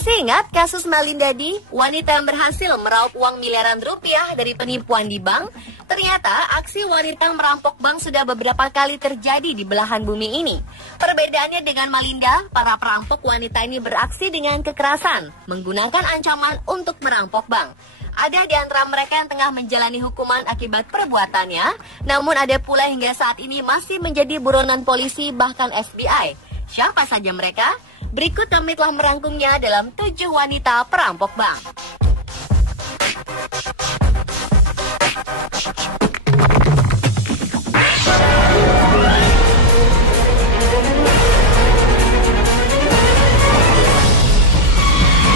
Masih ingat kasus Melinda D, wanita yang berhasil meraup uang miliaran rupiah dari penipuan di bank? Ternyata aksi wanita merampok bank sudah beberapa kali terjadi di belahan bumi ini. Perbedaannya dengan Melinda, para perampok wanita ini beraksi dengan kekerasan, menggunakan ancaman untuk merampok bank. Ada di antara mereka yang tengah menjalani hukuman akibat perbuatannya, namun ada pula hingga saat ini masih menjadi buronan polisi bahkan FBI. Siapa saja mereka? Berikut kami telah merangkumnya dalam 7 wanita perampok bank.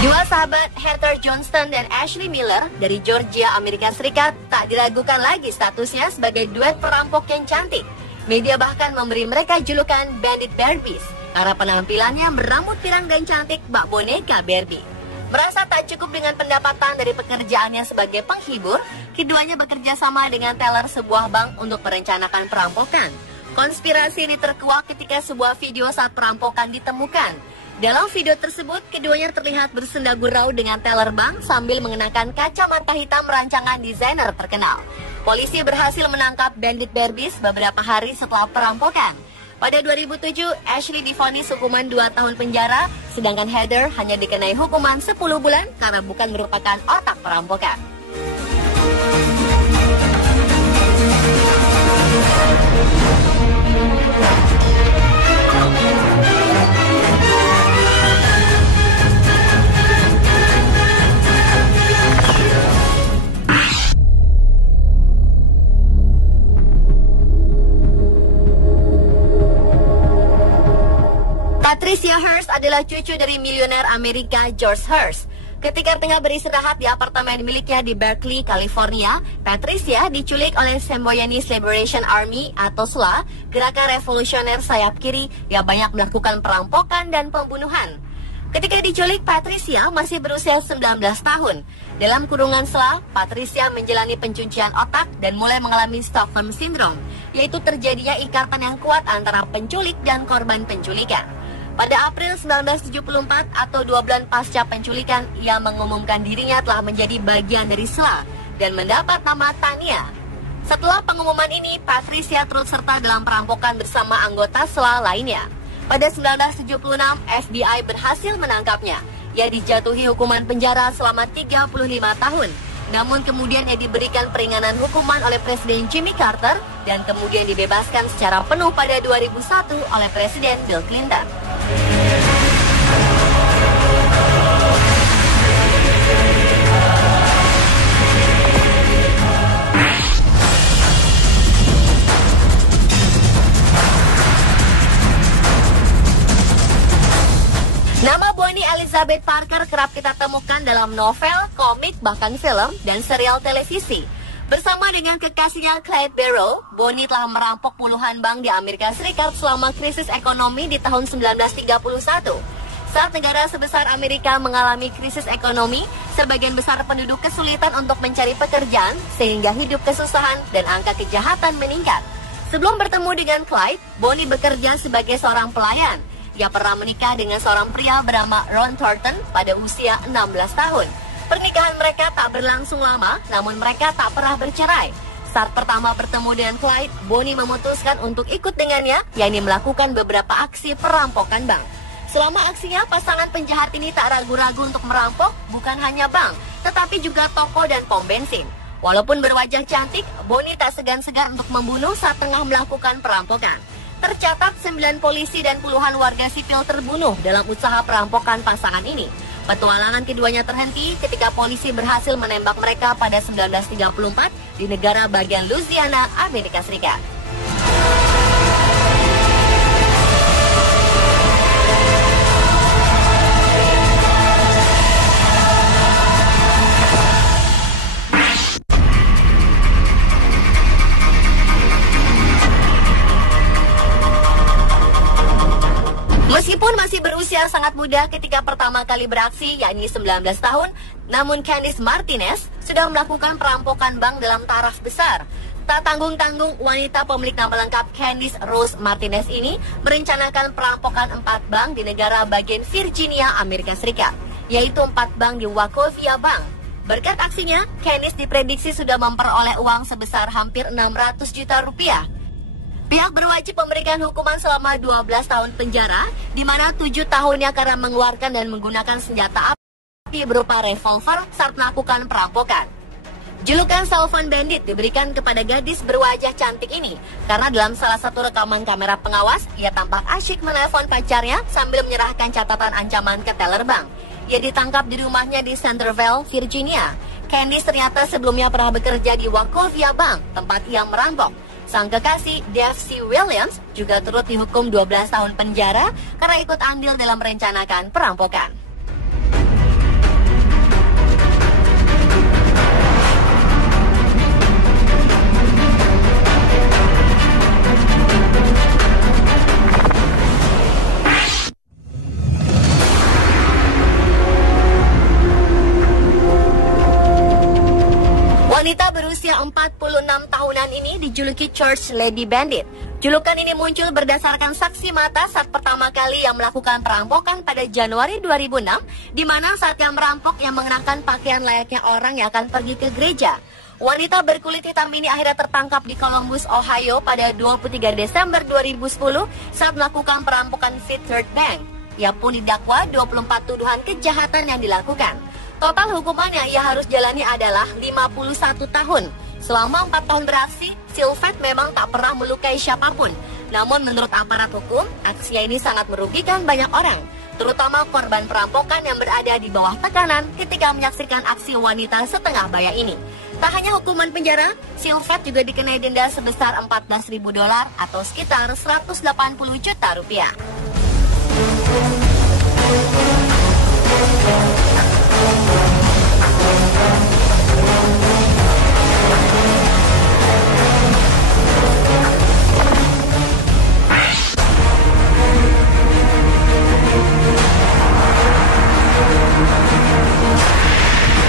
Dua sahabat Heather Johnston dan Ashley Miller dari Georgia, Amerika Serikat tak diragukan lagi statusnya sebagai duet perampok yang cantik. Media bahkan memberi mereka julukan Bandit Barbies karena penampilannya berambut pirang dan cantik bak boneka Barbie. Merasa tak cukup dengan pendapatan dari pekerjaannya sebagai penghibur, keduanya bekerja sama dengan teller sebuah bank untuk merencanakan perampokan. Konspirasi ini terkuak ketika sebuah video saat perampokan ditemukan. Dalam video tersebut, keduanya terlihat bersenda gurau dengan teller bank sambil mengenakan kacamata hitam rancangan desainer terkenal. Polisi berhasil menangkap Bandit Barbies beberapa hari setelah perampokan. Pada 2007, Ashley divonis hukuman 2 tahun penjara, sedangkan Heather hanya dikenai hukuman 10 bulan karena bukan merupakan otak perampokan. Patricia Hearst adalah cucu dari miliuner Amerika George Hearst. Ketika tengah beristirahat di apartemen miliknya di Berkeley, California, Patricia diculik oleh Symbionese Liberation Army atau SLA, gerakan revolusioner sayap kiri yang banyak melakukan perampokan dan pembunuhan. Ketika diculik, Patricia masih berusia 19 tahun. Dalam kurungan SLA, Patricia menjalani pencucian otak dan mulai mengalami Stockholm Syndrome, yaitu terjadinya ikatan yang kuat antara penculik dan korban penculikan. Pada April 1974 atau 2 bulan pasca penculikan, ia mengumumkan dirinya telah menjadi bagian dari SLA dan mendapat nama Tanya. Setelah pengumuman ini, Patricia turut serta dalam perampokan bersama anggota SLA lainnya. Pada 1976, FBI berhasil menangkapnya. Ia dijatuhi hukuman penjara selama 35 tahun. Namun kemudian ia diberikan peringanan hukuman oleh Presiden Jimmy Carter dan kemudian dibebaskan secara penuh pada 2001 oleh Presiden Bill Clinton. Nama Bonnie Elizabeth Parker kerap kita temukan dalam novel, komik, bahkan film, dan serial televisi. Bersama dengan kekasihnya Clyde Barrow, Bonnie telah merampok puluhan bank di Amerika Serikat selama krisis ekonomi di tahun 1931. Saat negara sebesar Amerika mengalami krisis ekonomi, sebagian besar penduduk kesulitan untuk mencari pekerjaan, sehingga hidup kesusahan dan angka kejahatan meningkat. Sebelum bertemu dengan Clyde, Bonnie bekerja sebagai seorang pelayan. Ia pernah menikah dengan seorang pria bernama Ron Thornton pada usia 16 tahun. Pernikahan mereka tak berlangsung lama, namun mereka tak pernah bercerai. Saat pertama bertemu dengan Clyde, Bonnie memutuskan untuk ikut dengannya, yakni melakukan beberapa aksi perampokan bank. Selama aksinya, pasangan penjahat ini tak ragu-ragu untuk merampok bukan hanya bank, tetapi juga toko dan pom bensin. Walaupun berwajah cantik, Bonnie tak segan-segan untuk membunuh saat tengah melakukan perampokan. Tercatat 9 polisi dan puluhan warga sipil terbunuh dalam usaha perampokan pasangan ini. Petualangan keduanya terhenti ketika polisi berhasil menembak mereka pada 1934 di negara bagian Louisiana, Amerika Serikat. Meskipun masih berusia sangat muda ketika pertama kali beraksi, yakni 19 tahun, namun Candice Martinez sudah melakukan perampokan bank dalam taraf besar. Tak tanggung-tanggung, wanita pemilik nama lengkap Candice Rose Martinez ini merencanakan perampokan 4 bank di negara bagian Virginia, Amerika Serikat. yaitu 4 bank di Wachovia Bank. Berkat aksinya, Candice diprediksi sudah memperoleh uang sebesar hampir 600 juta rupiah. Pihak berwajib memberikan hukuman selama 12 tahun penjara, di mana 7 tahunnya karena mengeluarkan dan menggunakan senjata api berupa revolver saat melakukan perampokan. Julukan Salvan Bandit diberikan kepada gadis berwajah cantik ini karena dalam salah satu rekaman kamera pengawas, ia tampak asyik menelpon pacarnya sambil menyerahkan catatan ancaman ke teller bank. Ia ditangkap di rumahnya di Centerville, Virginia. Candice ternyata sebelumnya pernah bekerja di Wachovia Bank, tempat ia merampok. Sang kekasih, Dave C. Williams, juga turut dihukum 12 tahun penjara karena ikut andil dalam merencanakan perampokan. Wanita berusia 46 tahunan ini dijuluki Church Lady Bandit. Julukan ini muncul berdasarkan saksi mata saat pertama kali yang melakukan perampokan pada Januari 2006, di mana saat yang merampok yang mengenakan pakaian layaknya orang yang akan pergi ke gereja. Wanita berkulit hitam ini akhirnya tertangkap di Columbus, Ohio pada 23 Desember 2010 saat melakukan perampokan Fifth Third Bank. Ia pun didakwa 24 tuduhan kejahatan yang dilakukan. Total hukumannya ia harus jalani adalah 51 tahun. Selama 4 tahun beraksi, Sylvette memang tak pernah melukai siapapun. Namun menurut aparat hukum, aksinya ini sangat merugikan banyak orang, terutama korban perampokan yang berada di bawah tekanan ketika menyaksikan aksi wanita setengah baya ini. Tak hanya hukuman penjara, Sylvette juga dikenai denda sebesar $14.000 atau sekitar 180 juta rupiah.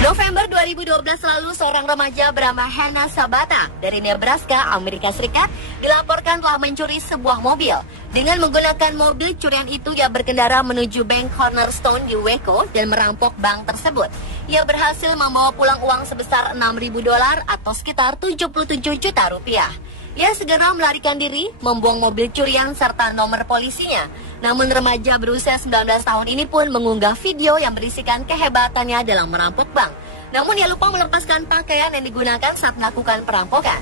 November 2012 lalu, seorang remaja bernama Hannah Sabata dari Nebraska, Amerika Serikat, dilaporkan telah mencuri sebuah mobil. Dengan menggunakan mobil curian itu, ia berkendara menuju Bank Cornerstone di Waco dan merampok bank tersebut. Ia berhasil membawa pulang uang sebesar $6.000 atau sekitar 77 juta rupiah. Ia segera melarikan diri, membuang mobil curian serta nomor polisinya. Namun remaja berusia 19 tahun ini pun mengunggah video yang berisikan kehebatannya dalam merampok bank. Namun ia lupa melepaskan pakaian yang digunakan saat melakukan perampokan.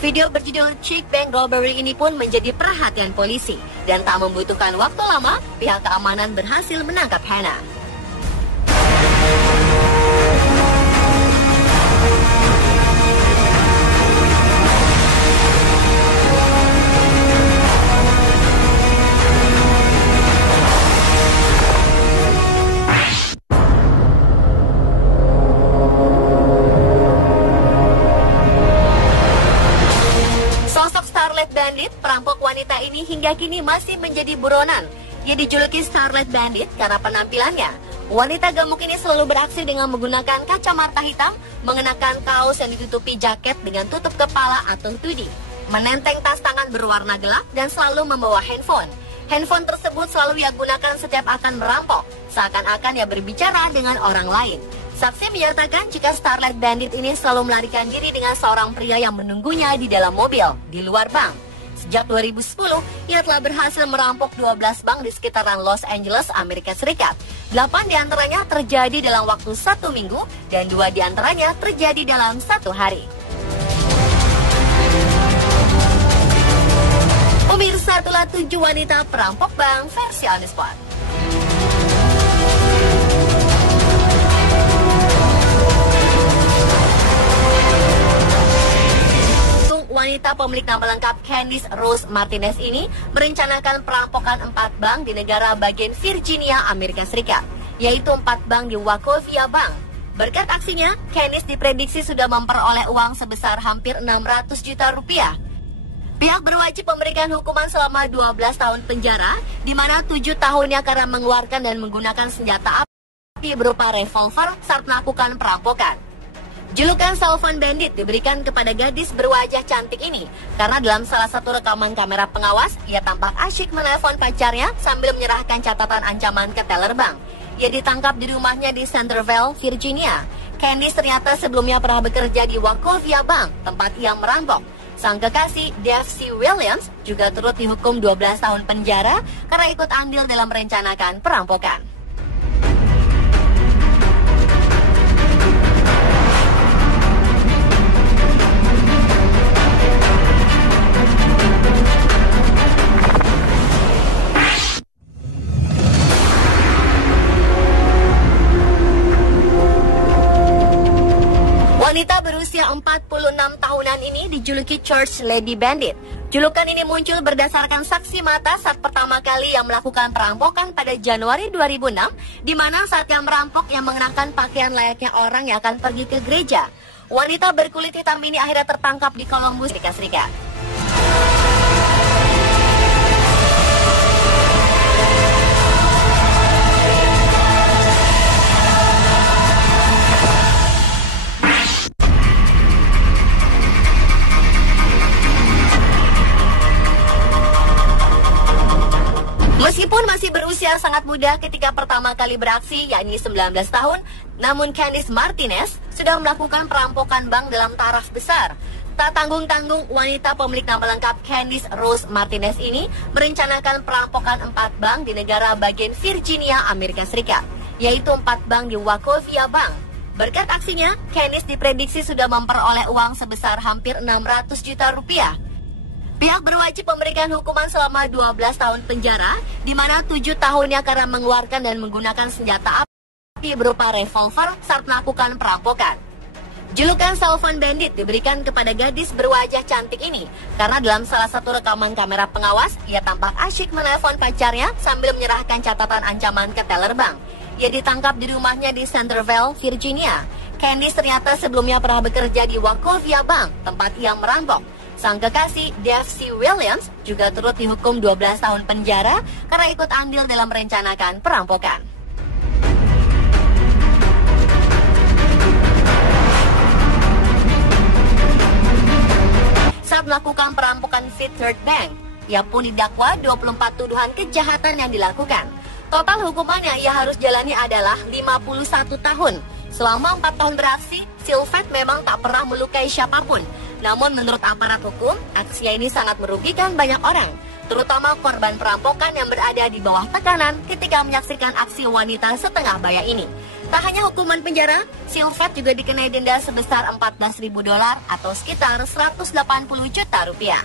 Video berjudul Chick Bank Robbery ini pun menjadi perhatian polisi. Dan tak membutuhkan waktu lama, pihak keamanan berhasil menangkap Hannah. Bandit, perampok wanita ini hingga kini masih menjadi buronan. Ia dijuluki Starlet Bandit karena penampilannya. Wanita gemuk ini selalu beraksi dengan menggunakan kacamata hitam, mengenakan kaos yang ditutupi jaket dengan tutup kepala atau hoodie, menenteng tas tangan berwarna gelap, dan selalu membawa handphone. Handphone tersebut selalu ia gunakan setiap akan merampok, seakan-akan ia berbicara dengan orang lain. Saksi menyatakan jika Starlet Bandit ini selalu melarikan diri dengan seorang pria yang menunggunya di dalam mobil, di luar bank. Sejak 2010, ia telah berhasil merampok 12 bank di sekitaran Los Angeles, Amerika Serikat. 8 diantaranya terjadi dalam waktu 1 minggu, dan 2 diantaranya terjadi dalam 1 hari. Pemirsa, itulah 7 wanita perampok bank versi on the spot. Wanita pemilik nama lengkap Candice Rose Martinez ini merencanakan perampokan 4 bank di negara bagian Virginia, Amerika Serikat, yaitu 4 bank di Wachovia Bank. Berkat aksinya, Candice diprediksi sudah memperoleh uang sebesar hampir 600 juta rupiah. Pihak berwajib memberikan hukuman selama 12 tahun penjara, di mana 7 tahunnya karena mengeluarkan dan menggunakan senjata api berupa revolver saat melakukan perampokan. Julukan Salvan Bandit diberikan kepada gadis berwajah cantik ini karena dalam salah satu rekaman kamera pengawas, ia tampak asyik menelpon pacarnya sambil menyerahkan catatan ancaman ke teller bank. Ia ditangkap di rumahnya di Centerville, Virginia. Candice ternyata sebelumnya pernah bekerja di Wachovia Bank, tempat ia merampok. Sang kekasih, Dave C. Williams, juga turut dihukum 12 tahun penjara karena ikut andil dalam merencanakan perampokan. Wanita berusia 46 tahunan ini dijuluki Church Lady Bandit. Julukan ini muncul berdasarkan saksi mata saat pertama kali yang melakukan perampokan pada Januari 2006, di mana saat yang merampok yang mengenakan pakaian layaknya orang yang akan pergi ke gereja. Wanita berkulit hitam ini akhirnya tertangkap di Columbus, Amerika Serikat. Meskipun masih berusia sangat muda ketika pertama kali beraksi, yakni 19 tahun, namun Candice Martinez sudah melakukan perampokan bank dalam taraf besar. Tak tanggung-tanggung, wanita pemilik nama lengkap Candice Rose Martinez ini merencanakan perampokan 4 bank di negara bagian Virginia, Amerika Serikat, yaitu 4 bank di Wachovia Bank. Berkat aksinya, Candice diprediksi sudah memperoleh uang sebesar hampir 600 juta rupiah. Pihak berwajib memberikan hukuman selama 12 tahun penjara, di mana 7 tahunnya karena mengeluarkan dan menggunakan senjata api berupa revolver saat melakukan perampokan. Julukan Cell Phone Bandit diberikan kepada gadis berwajah cantik ini, karena dalam salah satu rekaman kamera pengawas, ia tampak asyik menelpon pacarnya sambil menyerahkan catatan ancaman ke teller bank. Ia ditangkap di rumahnya di Centerville, Virginia. Candice ternyata sebelumnya pernah bekerja di Wachovia Bank, tempat ia merampok. Sang kekasih, Dave C. Williams, juga turut dihukum 12 tahun penjara karena ikut andil dalam merencanakan perampokan. Saat melakukan perampokan Fifth Third Bank, ia pun didakwa 24 tuduhan kejahatan yang dilakukan. Total hukumannya ia harus jalani adalah 51 tahun. Selama 4 tahun beraksi, Sylvette memang tak pernah melukai siapapun. Namun menurut aparat hukum, aksinya ini sangat merugikan banyak orang, terutama korban perampokan yang berada di bawah tekanan ketika menyaksikan aksi wanita setengah baya ini. Tak hanya hukuman penjara, Sylvette juga dikenai denda sebesar $14.000 atau sekitar 180 juta rupiah.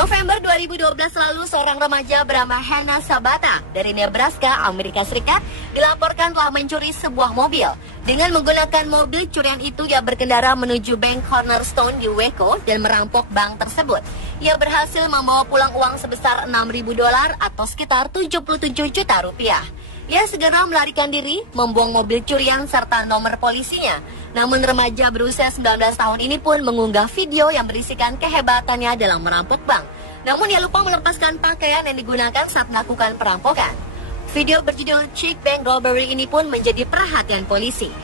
November 2012 lalu, seorang remaja bernama Hannah Sabata dari Nebraska, Amerika Serikat, dilaporkan telah mencuri sebuah mobil. Dengan menggunakan mobil curian itu, ia berkendara menuju Bank Cornerstone di Waco dan merampok bank tersebut. Ia berhasil membawa pulang uang sebesar $6.000 atau sekitar 77 juta rupiah. Ia segera melarikan diri, membuang mobil curian serta nomor polisinya. Namun remaja berusia 19 tahun ini pun mengunggah video yang berisikan kehebatannya dalam merampok bank. Namun ia lupa melepaskan pakaian yang digunakan saat melakukan perampokan. Video berjudul Chick Bank Robbery ini pun menjadi perhatian polisi.